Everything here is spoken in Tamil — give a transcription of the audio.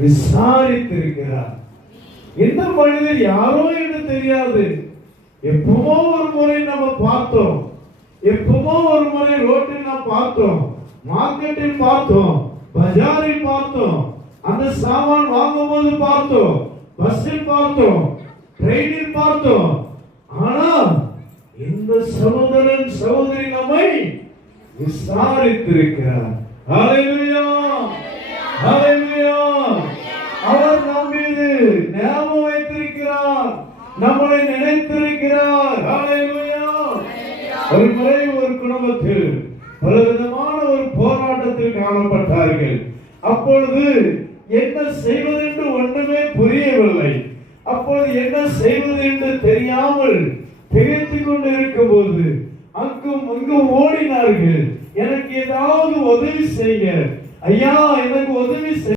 விசாரித்திருக்கிறார். இந்த மனிதர் யாரோ என்று தெரியாது. எப்பவோ ஒரு முறை நம்ம பார்த்தோம், எப்பவோ ஒரு முறை ரோட்டில் நாம் பார்த்தோம், மார்க்கெட்டில் பார்த்தோம், பஜாரில் பார்த்தோம், அந்த சாமான் வாங்கும் போது பார்த்தோம், பஸ்ஸில் பார்த்தோம், ட்ரெயினில் பார்த்தோம். ஆனால் இந்த சகோதரன் சகோதரி நம்மை விசாரித்திருக்கிறார். ஹல்லேலூயா, ஹல்லேலூயா. அவர் நம் மீது ஞாபகம் வைத்திருக்கிறார், நம்மளை நினைத்திருக்கிறார். ஹல்லேலூயா. ஒரு முறை ஒரு குடும்பத்தில் பலவிதமான ஒரு போராட்டத்தில் காணப்பட்டார்கள். அப்பொழுது என்ன செய்வது என்று ஒன்றுமே புரியவில்லை. அப்பொழுது என்ன செய்வது என்று தெரியாமல் திகைத்துக் கொண்டு இருக்கும் போது அங்கும் இங்கும் ஓடினார்கள். எனக்கு ஏதாவது உதவி செய்ய ஐயா, எனக்கு உதவி